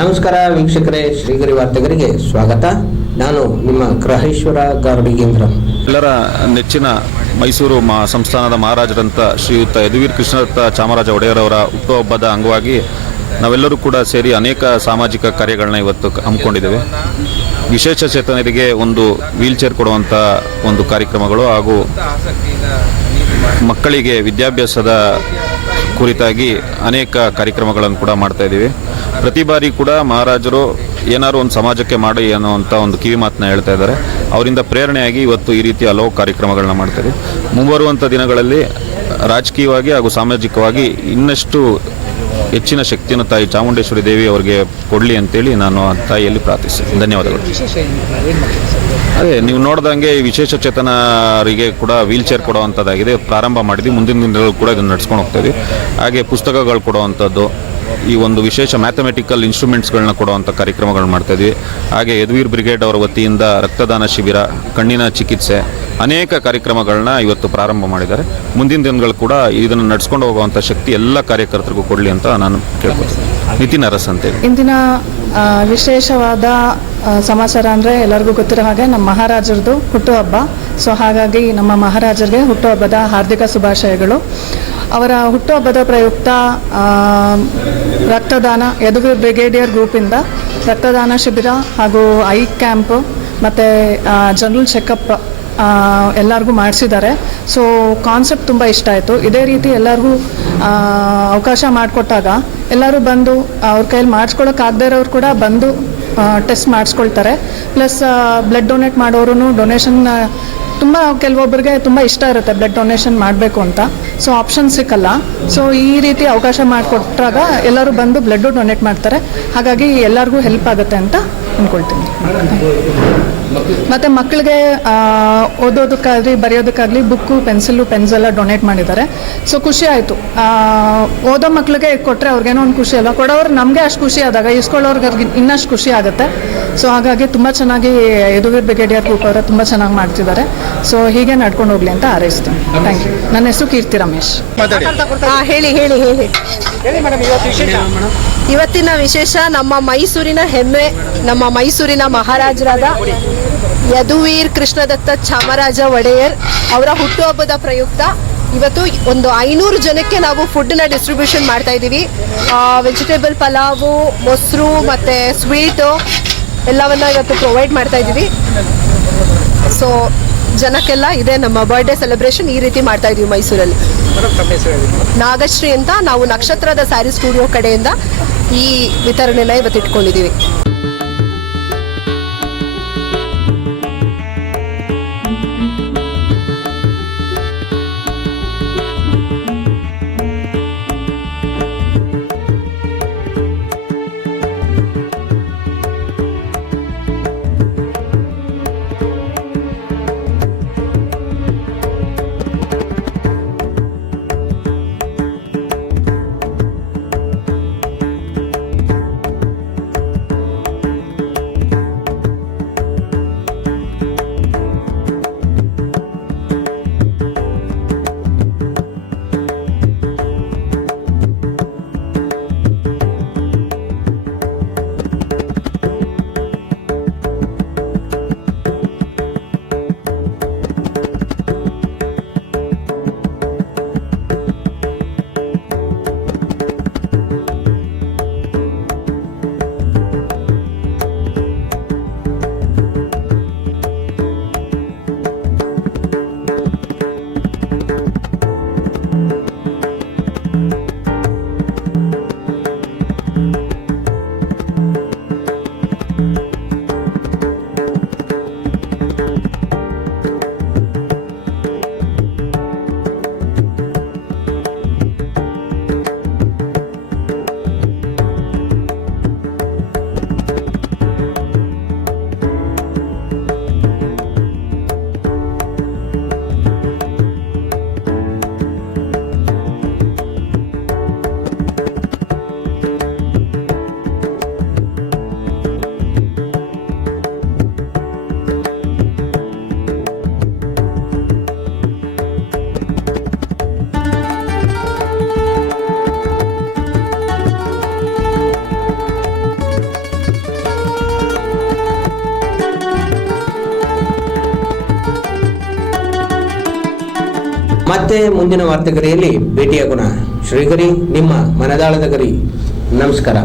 ನಮಸ್ಕಾರ ವೀಕ್ಷಕರೇ, ಶ್ರೀಗರಿ ವಾರ್ತೆಗರಿಗೆ ಸ್ವಾಗತ. ನಾನು ನಿಮ್ಮ ಗ್ರಹೇಶ್ವರ ಗಾರ್ಡಿಗೇಂದ್ರ. ಎಲ್ಲರ ನೆಚ್ಚಿನ ಮೈಸೂರು ಸಂಸ್ಥಾನದ ಮಹಾರಾಜರಂಥ ಶ್ರೀಯುತ ಯದುವೀರ್ ಕೃಷ್ಣದತ್ತ ಚಾಮರಾಜ ಒಡೆಯರವರ ಹುಟ್ಟುಹಬ್ಬದ ಅಂಗವಾಗಿ ನಾವೆಲ್ಲರೂ ಕೂಡ ಸೇರಿ ಅನೇಕ ಸಾಮಾಜಿಕ ಕಾರ್ಯಗಳನ್ನ ಇವತ್ತು ಹಮ್ಮಿಕೊಂಡಿದ್ದೇವೆ. ವಿಶೇಷ ಚೇತನರಿಗೆ ಒಂದು ವೀಲ್ ಚೇರ್ ಕೊಡುವಂಥ ಒಂದು ಕಾರ್ಯಕ್ರಮಗಳು ಹಾಗೂ ಮಕ್ಕಳಿಗೆ ವಿದ್ಯಾಭ್ಯಾಸದ ಕುರಿತಾಗಿ ಅನೇಕ ಕಾರ್ಯಕ್ರಮಗಳನ್ನು ಕೂಡ ಮಾಡ್ತಾ ಇದ್ದೀವಿ. ಪ್ರತಿ ಬಾರಿ ಕೂಡ ಮಹಾರಾಜರು ಏನಾದ್ರು ಒಂದು ಸಮಾಜಕ್ಕೆ ಮಾಡಿ ಅನ್ನೋವಂಥ ಒಂದು ಕಿವಿ ಮಾತನ್ನ ಹೇಳ್ತಾ ಇದ್ದಾರೆ. ಅವರಿಂದ ಪ್ರೇರಣೆಯಾಗಿ ಇವತ್ತು ಈ ರೀತಿ ಹಲವು ಕಾರ್ಯಕ್ರಮಗಳನ್ನ ಮಾಡ್ತಾರೆ. ಮುಂಬರುವಂಥ ದಿನಗಳಲ್ಲಿ ರಾಜಕೀಯವಾಗಿ ಹಾಗೂ ಸಾಮಾಜಿಕವಾಗಿ ಇನ್ನಷ್ಟು ಹೆಚ್ಚಿನ ಶಕ್ತಿಯನ್ನು ತಾಯಿ ಚಾಮುಂಡೇಶ್ವರಿ ದೇವಿ ಅವರಿಗೆ ಕೊಡಲಿ ಅಂತೇಳಿ ನಾನು ಆ ತಾಯಿಯಲ್ಲಿ ಪ್ರಾರ್ಥಿಸ್ತೀನಿ. ಧನ್ಯವಾದಗಳು. ಅದೇ ನೀವು ನೋಡ್ದಂಗೆ ಈ ವಿಶೇಷ ಚೇತನರಿಗೆ ಕೂಡ ವೀಲ್ ಚೇರ್ ಕೊಡುವಂಥದ್ದಾಗಿದೆ. ಪ್ರಾರಂಭ ಮಾಡಿದ್ವಿ, ಮುಂದಿನ ದಿನಗಳು ಕೂಡ ಇದನ್ನು ನಡ್ಸ್ಕೊಂಡು ಹೋಗ್ತಾಯಿದ್ವಿ. ಹಾಗೆ ಪುಸ್ತಕಗಳು ಕೊಡುವಂಥದ್ದು, ಈ ಒಂದು ವಿಶೇಷ ಮ್ಯಾಥಮೆಟಿಕಲ್ ಇನ್ಸ್ಟ್ರೂಮೆಂಟ್ಸ್ಗಳನ್ನ ಕೊಡುವಂಥ ಕಾರ್ಯಕ್ರಮಗಳು ಮಾಡ್ತಾಯಿದ್ವಿ. ಹಾಗೆ ಯದುವೀರ್ ಬ್ರಿಗೇಡ್ ಅವರ ವತಿಯಿಂದ ರಕ್ತದಾನ ಶಿಬಿರ, ಕಣ್ಣಿನ ಚಿಕಿತ್ಸೆ, ಅನೇಕ ಕಾರ್ಯಕ್ರಮಗಳನ್ನ ಇವತ್ತು ಪ್ರಾರಂಭ ಮಾಡಿದ್ದಾರೆ. ಮುಂದಿನ ದಿನಗಳು ಕೂಡ ಇದನ್ನು ನಡ್ಸ್ಕೊಂಡು ಹೋಗುವಂಥ ಶಕ್ತಿ ಎಲ್ಲ ಕಾರ್ಯಕರ್ತರಿಗೂ ಕೊಡಲಿ ಅಂತ ನಾನು ಕೇಳ್ಕೊತೀನಿ. ನಿತಿನ್ ಅರಸ್ ಅಂತೇಳಿ. ಇಂದಿನ ವಿಶೇಷವಾದ ಸಮಾಚಾರ ಅಂದರೆ ಎಲ್ಲರಿಗೂ ಗೊತ್ತಿರೋ ಹಾಗೆ ನಮ್ಮ ಮಹಾರಾಜರದು ಹುಟ್ಟುಹಬ್ಬ. ಸೊ ಹಾಗಾಗಿ ನಮ್ಮ ಮಹಾರಾಜರಿಗೆ ಹುಟ್ಟುಹಬ್ಬದ ಹಾರ್ದಿಕ ಶುಭಾಶಯಗಳು. ಅವರ ಹುಟ್ಟುಹಬ್ಬದ ಪ್ರಯುಕ್ತ ರಕ್ತದಾನ, ಯದುವೀರ್ ಬ್ರಿಗೇಡಿಯರ್ ಗ್ರೂಪಿಂದ ರಕ್ತದಾನ ಶಿಬಿರ ಹಾಗೂ ಐ ಕ್ಯಾಂಪ್ ಮತ್ತು ಜನರಲ್ ಚೆಕಪ್ ಎಲ್ಲರಿಗೂ ಮಾಡಿಸಿದ್ದಾರೆ. ಸೊ ಕಾನ್ಸೆಪ್ಟ್ ತುಂಬ ಇಷ್ಟ ಆಯಿತು. ಇದೇ ರೀತಿ ಎಲ್ಲರಿಗೂ ಅವಕಾಶ ಮಾಡಿಕೊಟ್ಟಾಗ ಎಲ್ಲರೂ ಬಂದು ಅವ್ರ ಕೈಯಲ್ಲಿ ಮಾಡಿಸ್ಕೊಳಕ್ಕಾಗದೇ ಇರೋರು ಕೂಡ ಬಂದು ಟೆಸ್ಟ್ ಮಾಡಿಸ್ಕೊಳ್ತಾರೆ. ಪ್ಲಸ್ ಬ್ಲಡ್ ಡೊನೇಟ್ ಮಾಡೋರು ಡೊನೇಷನ್ ತುಂಬ ಕೆಲವೊಬ್ಬರಿಗೆ ತುಂಬ ಇಷ್ಟ ಇರುತ್ತೆ ಬ್ಲಡ್ ಡೊನೇಷನ್ ಮಾಡಬೇಕು ಅಂತ. ಸೊ ಆಪ್ಷನ್ ಸಿಕ್ಕಲ್ಲ. ಸೊ ಈ ರೀತಿ ಅವಕಾಶ ಮಾಡಿಕೊಟ್ಟಾಗ ಎಲ್ಲರೂ ಬಂದು ಬ್ಲಡ್ಡು ಡೊನೇಟ್ ಮಾಡ್ತಾರೆ. ಹಾಗಾಗಿ ಎಲ್ಲರಿಗೂ ಹೆಲ್ಪ್ ಆಗುತ್ತೆ ಅಂತ ಅಂದ್ಕೊಳ್ತೀನಿ. ಮತ್ತು ಮಕ್ಕಳಿಗೆ ಓದೋದಕ್ಕಾಗಲಿ ಬರೆಯೋದಕ್ಕಾಗಲಿ ಬುಕ್ಕು, ಪೆನ್ಸಿಲು, ಪೆನ್ಸ್ ಎಲ್ಲ ಡೊನೇಟ್ ಮಾಡಿದ್ದಾರೆ. ಸೊ ಖುಷಿ ಆಯಿತು. ಓದೋ ಮಕ್ಕಳಿಗೆ ಕೊಟ್ಟರೆ ಅವ್ರಿಗೇನೋ ಒಂದು ಖುಷಿ ಅಲ್ಲ, ಕೊಡೋರು ನಮಗೆ ಅಷ್ಟು ಖುಷಿ ಆದಾಗ ಇಸ್ಕೊಳ್ಳೋರ್ಗೆ ಇನ್ನಷ್ಟು ಖುಷಿ ಆಗುತ್ತೆ. ಸೊ ಹಾಗಾಗಿ ತುಂಬ ಚೆನ್ನಾಗಿ ಯದುವೀರ್ ಬ್ರಿಗೇಡಿಯರ್ ಗ್ರೂಪ್ ಅವರು ತುಂಬ ಚೆನ್ನಾಗಿ ಮಾಡ್ತಿದ್ದಾರೆ. ಸೊ ಹೀಗೆ ನಡ್ಕೊಂಡು ಹೋಗಲಿ ಅಂತ ಹಾರೈಸ್ತೀನಿ. Thank you. ನನ್ನ ಹೆಸರು ಕೀರ್ತಿ ರಮೇಶ್. ಹೇಳಿ ಇವತ್ತಿನ ವಿಶೇಷ ನಮ್ಮ ಮೈಸೂರಿನ ಹೆಮ್ಮೆ, ನಮ್ಮ ಮೈಸೂರಿನ ಮಹಾರಾಜರಾದ ಯದುವೀರ್ ಕೃಷ್ಣದತ್ತ ಚಾಮರಾಜ ಒಡೆಯರ್ ಅವರ ಹುಟ್ಟುಹಬ್ಬದ ಪ್ರಯುಕ್ತ ಇವತ್ತು ಒಂದು 500 ಜನಕ್ಕೆ ನಾವು ಫುಡ್ನ ಡಿಸ್ಟ್ರಿಬ್ಯೂಷನ್ ಮಾಡ್ತಾ ಇದ್ದೀವಿ. ವೆಜಿಟೇಬಲ್ ಪಲಾವು, ಮೊಸರು ಮತ್ತು ಸ್ವೀಟು ಎಲ್ಲವನ್ನ ಇವತ್ತು ಪ್ರೊವೈಡ್ ಮಾಡ್ತಾ ಇದ್ದೀವಿ. ಸೊ ಜನಕ್ಕೆಲ್ಲ ಇದೆ ನಮ್ಮ ಬರ್ಡೇ ಸೆಲೆಬ್ರೇಷನ್ ಈ ರೀತಿ ಮಾಡ್ತಾ ಇದೀವಿ ಮೈಸೂರಲ್ಲಿ. ನಾಗಶ್ರೀ ಅಂತ, ನಾವು ನಕ್ಷತ್ರದ ಸ್ಯಾರಿ ಸ್ಟುಡಿಯೋ ಕಡೆಯಿಂದ ಈ ವಿತರಣೆನ ಇವತ್ತು ಇಟ್ಕೊಂಡಿದ್ದೀವಿ. ಮತ್ತೆ ಮುಂದಿನ ವಾರ್ತೆಗರಿಯಲ್ಲಿ ಭೇಟಿಯಾಗೋಣ. ಶ್ರೀಗರಿ, ನಿಮ್ಮ ಮನದಾಳದ ಗರಿ. ನಮಸ್ಕಾರ.